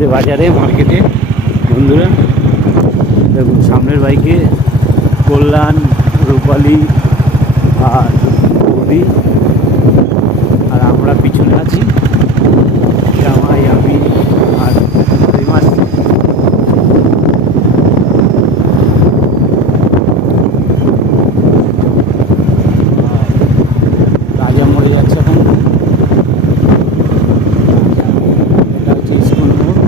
মধ্যে বাজারে মার্কেটে বন্ধুরা দেখুন সামনের বাইকে কল্যাণ রূপালী আর বৌদি আর আমরা পিছনে আছি জামাই আমি আর রিমাস রাজা মরে যাচ্ছে এখন এটা হচ্ছে স্কুল মোড়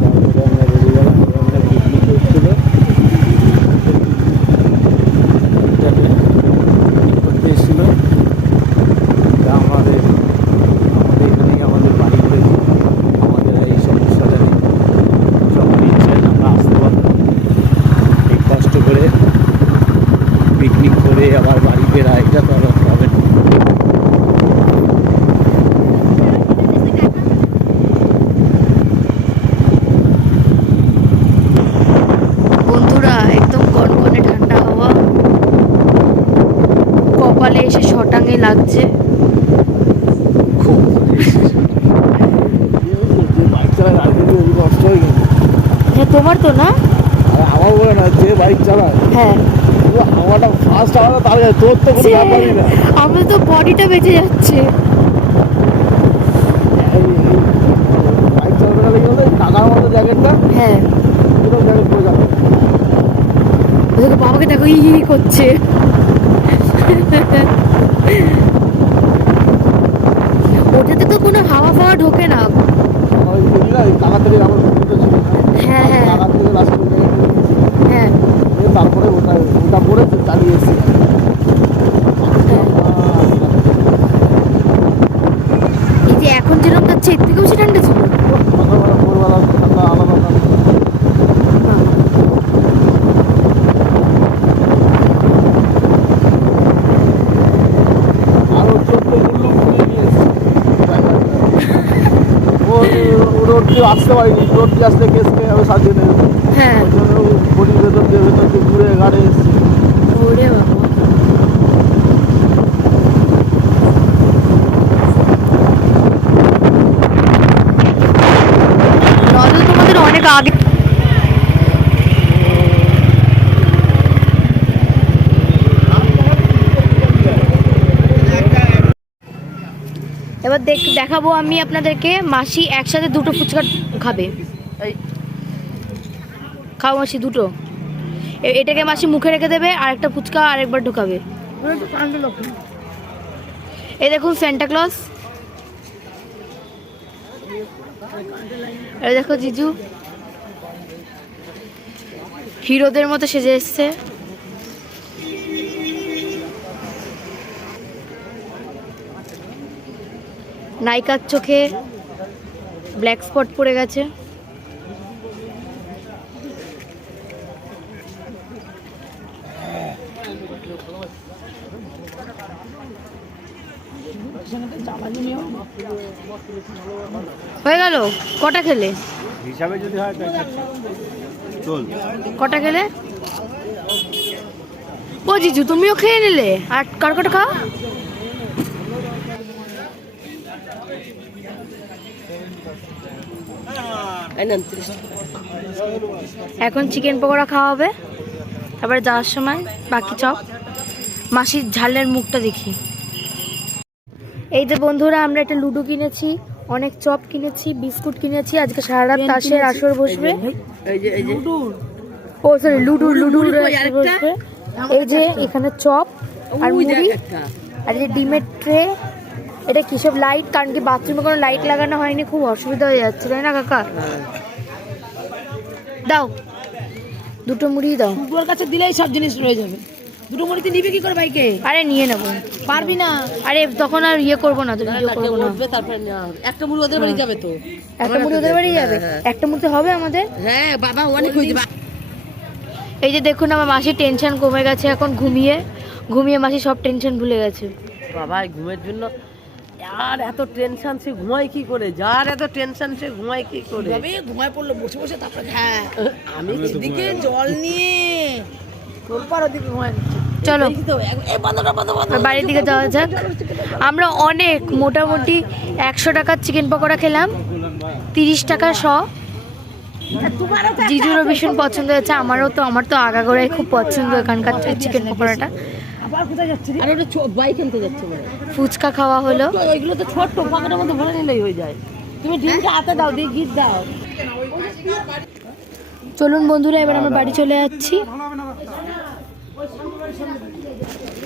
তারপরে আমরা বেরিয়ে গেলাম আমরা পিকনিক করছিল করতে এসেছিল তা আমাদের আমাদের এখানেই আমাদের বাড়ি করে আমাদের এই সমস্যাটা নেই যখন ইচ্ছা আমরা আসতে পারতাম এই কষ্ট করে পিকনিক করে আবার বাড়ি ফেরা এটা তো আর হবে না। বন্ধুরা একদম ঠান্ডা হাওয়া। কপালে এসে শটাঙে লাগছে। হয়ে গেছে তোমার তো না? আর আমার বলে না যে বাইক চালায়। হ্যাঁ। হাওয়াটা ফার্স্ট হাওয়াটা তার গায়ে তোর তো কোনো ব্যাপারই না। আমার তো বডিটা বেঁচে যাচ্ছে। এই- এই বাইক চালাতে গেলে কি বলতো টাকার মতো জ্যাকেটটা হ্যাঁ। পুরো জ্যাকেট পরে যাবে। দেখো বাবাকে দেখো ই ই করছে। ওটাতে তো কোনো হাওয়া ফাওয়া ঢোকে না। হ্যাঁ হ্যাঁ। হ্যাঁ। তারপরে ওটা ওটা পরে চালিয়ে এসেছি। এই যে এখন যেরকম যাচ্ছে এর থেকে বেশি ঠান্ডা ছিল? আসতে পারিনি রোড দিয়ে আসলে কেস খেয়ে আমি সাজিয়ে নেবে হ্যাঁ ওই জন্য ও বডির ভেতর দিয়ে ভেতর দিয়ে ঘুরে ওরে বাবা। তোমাদের অনেক আগে এবার দেখ দেখাবো আমি আপনাদেরকে মাসি একসাথে দুটো ফুচকা খাবে। খাও মাসি দুটো। এটাকে মাসি মুখে রেখে দেবে আর একটা ফুচকা আরেকবার ঢোকাবে। এই দেখুন স্যান্টা ক্লজ এই দেখো জিজু। হিরোদের মতো সেজে এসছে। নায়িকার চোখে ব্ল্যাক স্পট পড়ে গেছে। হয়ে গেল? কটা খেলে? হিসাবে যদি হয় কটা খেলে? ও জিজু তুমিও খেয়ে নিলে? আর কার কটা খাও? এখন চিকেন পকোড়া খাওয়া হবে। তারপরে যাওয়ার সময় বাকি চপ। মাসির ঝালের মুখটা দেখি। এই যে বন্ধুরা আমরা একটা লুডো কিনেছি অনেক চপ কিনেছি বিস্কুট কিনেছি আজকে সারা রাত তাসের আসর বসবে। ও সরি লুডু লুডু বসবে। এই যে এখানে চপ আর মুড়ি। আর যে ডিমের ট্রে এটা কিসব লাইট? কারণ কি বাথরুমে কোনো লাইট লাগানো হয়নি খুব অসুবিধা হয়ে যাচ্ছে তাই না কাকা? দাও। দুটো মুড়ি দাও। কাছে দিলেই সব জিনিস রয়ে যাবে। দুটো মুড়িতে নিবি কি করে বাইকে আরে নিয়ে নেব। পারবি না? আরে তখন আর ইয়ে করব না তো ভিডিও করব না। তারপরে একটা মুড়ি ওদের বাড়ি যাবে তো। একটা মুড়ি ওদের বাড়ি যাবে? একটা মুড়ি হবে আমাদের। হ্যাঁ বাবা অনেক হয়ে যাবে এই যে দেখুন আমার মাসির টেনশন কমে গেছে এখন ঘুমিয়ে। ঘুমিয়ে মাসি সব টেনশন ভুলে গেছে। বাবা ঘুমের জন্য আর এত টেনশন সে ঘুমায় কি করে? যার এত টেনশন সে ঘুমায় কি করে? ঘুমায় পড়ল বসে বসে তারপরে হ্যাঁ। আমি এদিকে জল নিয়ে চলো। বাড়ির দিকে যাওয়া যাক। আমরা অনেক মোটামুটি একশো টাকার চিকেন পকোড়া খেলাম তিরিশ টাকা শ। জিজুরও ভীষণ পছন্দ হয়েছে আমারও তো আমার তো আগাগোড়াই খুব পছন্দ এখানকার চিকেন পকোড়াটা। ফুচকা খাওয়া হলো। তো ওইগুলো তো ছোট্ট পকেটের মধ্যে ভরে নিলেই হয়ে যায়। তুমি ডিমটা হাতে দাও দিয়ে গিট দাও। চলুন বন্ধুরা এবার আমরা বাড়ি চলে যাচ্ছি। 3월 3일